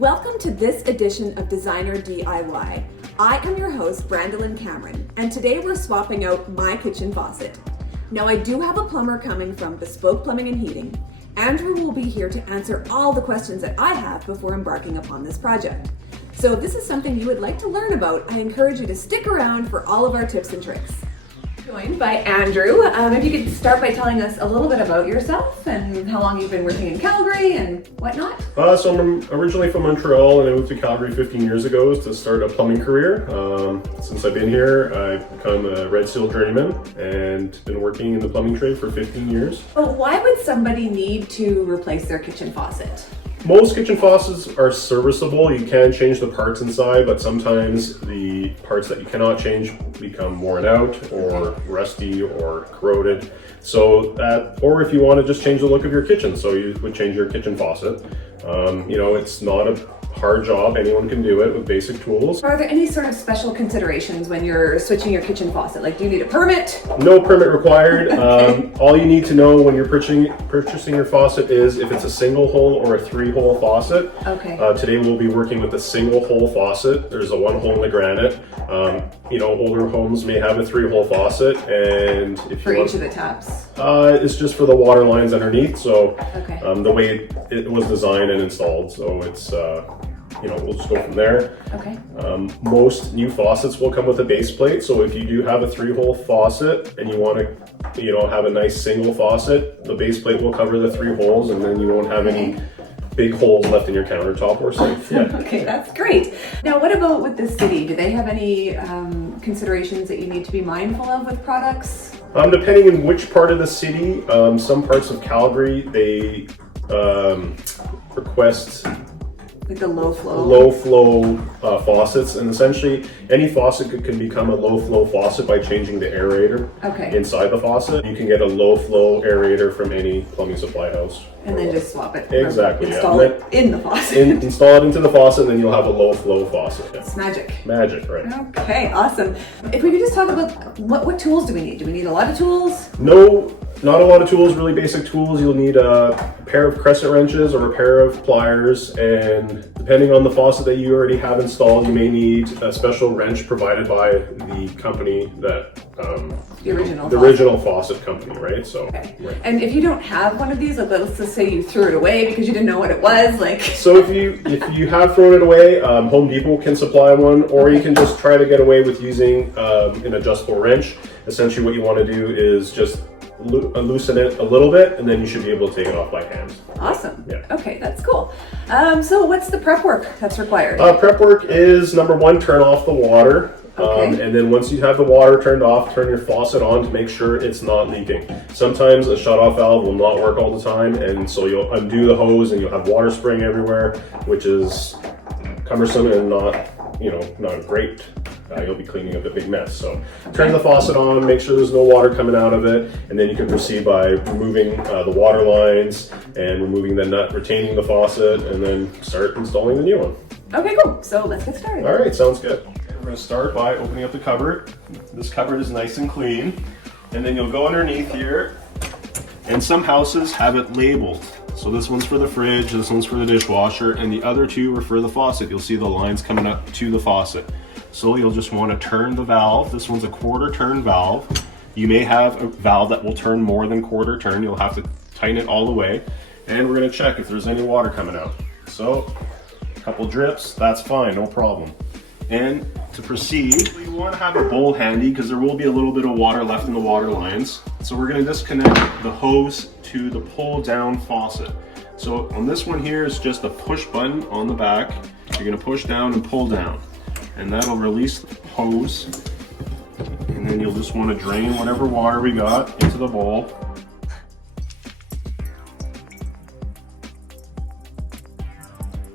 Welcome to this edition of Designer DIY. I am your host, Brandelyn Cameron, and today we're swapping out my kitchen faucet. Now I do have a plumber coming from Bespoke Plumbing and Heating. Andrew will be here to answer all the questions that I have before embarking upon this project. So if this is something you would like to learn about, I encourage you to stick around for all of our tips and tricks. Joined by Andrew. If you could start by telling us a little bit about yourself and how long you've been working in Calgary and whatnot. So I'm originally from Montreal and I moved to Calgary 15 years ago to start a plumbing career. Since I've been here, I've become a Red Seal Journeyman and been working in the plumbing trade for 15 years. But why would somebody need to replace their kitchen faucet? Most kitchen faucets are serviceable. You can change the parts inside, but sometimes the parts that you cannot change become worn out or rusty or corroded. So or if you want to just change the look of your kitchen, so you would change your kitchen faucet. It's not a hard job. Anyone can do it with basic tools. Are there any sort of special considerations when you're switching your kitchen faucet? Like, do you need a permit? No permit required. All you need to know when you're purchasing your faucet is if it's a single hole or a 3-hole faucet. Okay. Today we'll be working with a single hole faucet. There's a 1-hole in the Granite. Older homes may have a 3-hole faucet, and if for each of the taps. It's just for the water lines underneath. So okay. The way it was designed and installed, so it's we'll just go from there. Okay. Most new faucets will come with a base plate. So if you do have a 3-hole faucet and you want to, have a nice single faucet, the base plate will cover the 3 holes, and then you won't have any big holes left in your countertop or sink. Yeah. Okay, that's great. Now, what about with the city? Do they have any considerations that you need to be mindful of with products? Depending on which part of the city, some parts of Calgary, they request like the low flow faucets, and essentially any faucet can become a low flow faucet by changing the aerator inside the faucet. You can get a low flow aerator from any plumbing supply house. And then just swap it. Exactly. Install it in the faucet. Install it into the faucet, and then you'll have a low flow faucet. Yeah. It's magic. Magic, right. Okay, awesome. If we could just talk about what tools do we need? Do we need a lot of tools? No, not a lot of tools, really basic tools. You'll need a pair of crescent wrenches or a pair of pliers, and depending on the faucet that you already have installed, you may need a special wrench provided by the company that the original faucet company, right? So okay. Right. And if you don't have one of these, like, let's just say you threw it away because you didn't know what it was, like. So if you have thrown it away, Home Depot can supply one, or you can just try to get away with using an adjustable wrench. Essentially, what you want to do is just loosen it a little bit, and then you should be able to take it off by hand. Awesome. Yeah. Okay, that's cool. So what's the prep work that's required? Prep work is, number 1, turn off the water. Okay. And then once you have the water turned off, turn your faucet on to make sure it's not leaking. Sometimes a shutoff valve will not work all the time, and so you'll undo the hose and you'll have water spraying everywhere, which is cumbersome and not great. You'll be cleaning up a big mess. So turn the faucet on, make sure there's no water coming out of it, and then you can proceed by removing the water lines and removing the nut retaining the faucet, and then start installing the new one. Okay, cool. So let's get started. All right, sounds good. We're going to start by opening up the cupboard. This cupboard is nice and clean. And then you'll go underneath here, and some houses have it labeled. So this one's for the fridge, this one's for the dishwasher, and the other 2 are for the faucet. You'll see the lines coming up to the faucet. So you'll just want to turn the valve. This one's a 1/4 turn valve. You may have a valve that will turn more than 1/4 turn. You'll have to tighten it all the way. And we're going to check if there's any water coming out. So a couple drips, that's fine, no problem. And to proceed, you want to have a bowl handy because there will be a little bit of water left in the water lines. So we're going to disconnect the hose to the pull down faucet. So on this one here, it's just a push button on the back. You're going to push down and pull down, and that'll release the hose. And then you'll just want to drain whatever water we got into the bowl.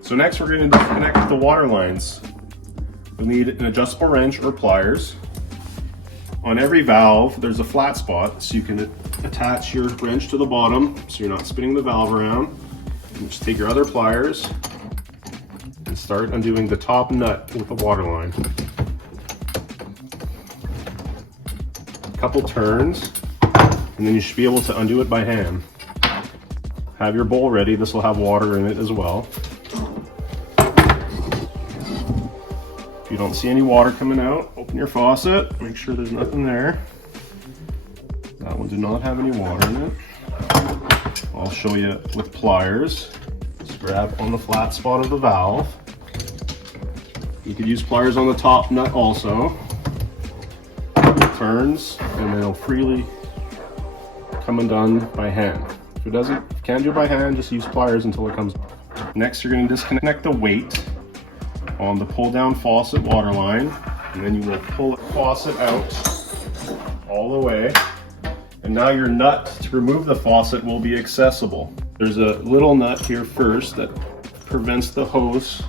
So next we're going to disconnect the water lines. You'll need an adjustable wrench or pliers. On every valve, there's a flat spot, so you can attach your wrench to the bottom so you're not spinning the valve around. And just take your other pliers and start undoing the top nut with the water line. A couple turns, and then you should be able to undo it by hand. Have your bowl ready. This will have water in it as well. you don't see any water coming out, open your faucet, make sure there's nothing there. That one did not have any water in it. I'll show you with pliers. Just grab on the flat spot of the valve. You could use pliers on the top nut also. It turns and it'll freely come undone by hand. If you can't do it by hand, just use pliers until it comes. Next, you're going to disconnect the weight on the pull down faucet water line, and then you will pull the faucet out all the way. And now your nut to remove the faucet will be accessible. There's a little nut here first that prevents the hose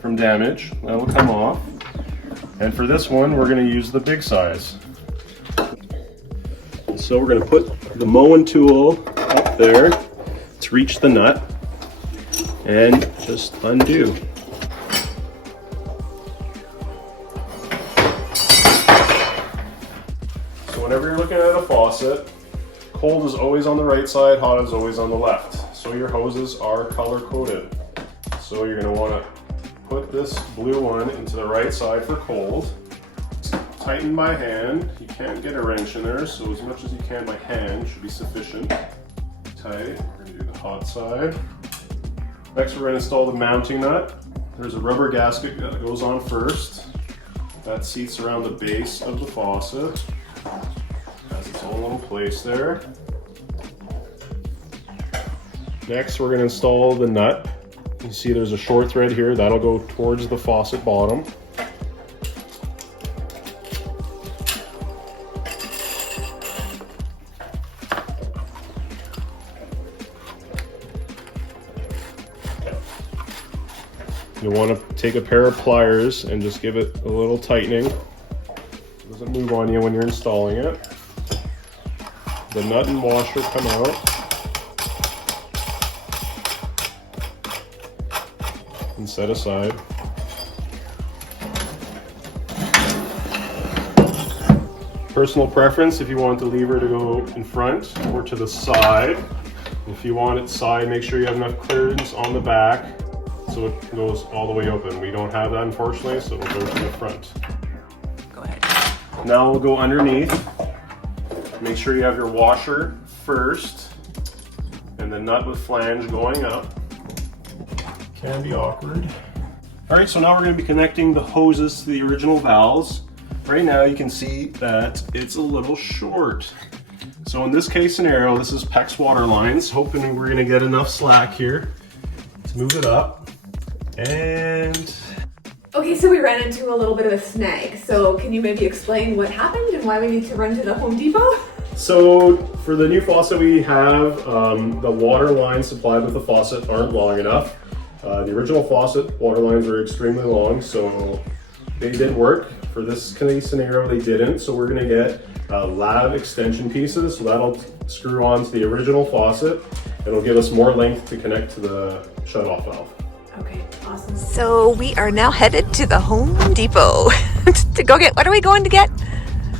from damage. That will come off. And for this one, we're going to use the big size. So we're going to put the mowing tool up there to reach the nut and just undo. So whenever you're looking at a faucet, cold is always on the right side, hot is always on the left. So your hoses are color coded. So you're going to want to put this blue one into the right side for cold. Tighten by hand. You can't get a wrench in there, so as much as you can by hand should be sufficient. Tight. We're going to do the hot side. Next, we're going to install the mounting nut. There's a rubber gasket that goes on first. That seats around the base of the faucet. Has its own little place there. Next, we're going to install the nut. You see there's a short thread here. That'll go towards the faucet bottom. You'll want to take a pair of pliers and just give it a little tightening. It doesn't move on you when you're installing it. The nut and washer come out. And set aside. Personal preference if you want the lever to go in front or to the side. If you want it side, make sure you have enough clearance on the back so it goes all the way open. We don't have that, unfortunately, so we'll go to the front. Go ahead. Now we'll go underneath. Make sure you have your washer first and the nut with flange going up. Can be awkward. All right, so now we're going to be connecting the hoses to the original valves. Right now you can see that it's a little short. So in this case scenario, this is PEX water lines. Hoping we're going to get enough slack here to move it up. And Okay, so we ran into a little bit of a snag. So can you maybe explain what happened and why we need to run to the Home Depot? so for the new faucet we have, the water lines supplied with the faucet aren't long enough. The original faucet water lines are extremely long, so they did work. For this case scenario, they didn't. So we're gonna get lav extension pieces. So that'll screw on to the original faucet. It'll give us more length to connect to the shut-off valve. Okay, awesome. So we are now headed to the Home Depot to go get, what are we going to get?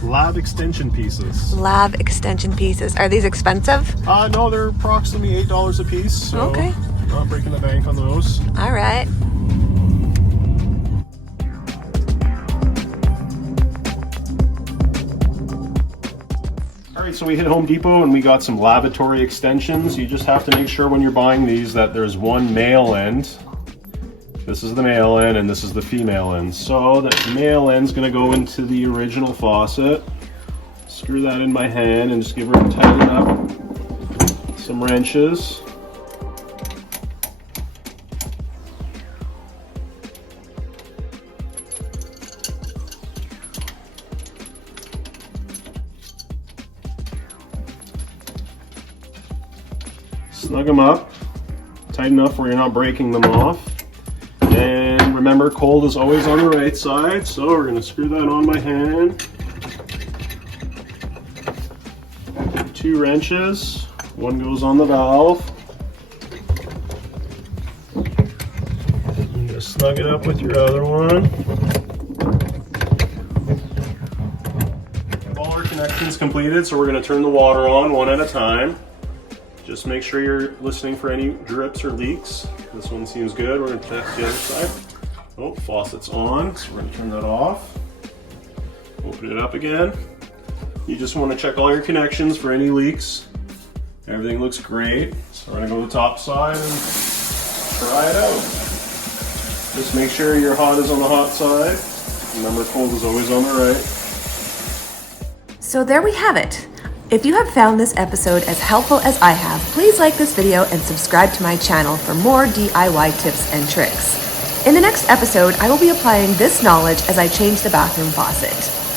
Lav extension pieces. Lav extension pieces. Are these expensive? No, they're approximately $8 a piece. So Okay. Not breaking the bank on those. All right. All right, so we hit Home Depot and we got some lavatory extensions. You just have to make sure when you're buying these that there's one male end. This is the male end and this is the female end. So the male end's gonna go into the original faucet. Screw that in by hand and just give her a tighten up. Some wrenches. Snug them up, tight enough where you're not breaking them off. And remember, cold is always on the right side, so we're going to screw that on by hand. 2 wrenches, one goes on the valve. You're going to snug it up with your other one. All our connections completed, so we're going to turn the water on one at a time. Just make sure you're listening for any drips or leaks. This one seems good. We're going to check the other side. Oh, faucet's on, so we're gonna turn that off. Open it up again. You just want to check all your connections for any leaks. Everything looks great. So we're gonna go to the top side and try it out. Just make sure your hot is on the hot side. Remember, cold is always on the right. So there we have it. If you have found this episode as helpful as I have, please like this video and subscribe to my channel for more DIY tips and tricks. In the next episode, I will be applying this knowledge as I change the bathroom faucet.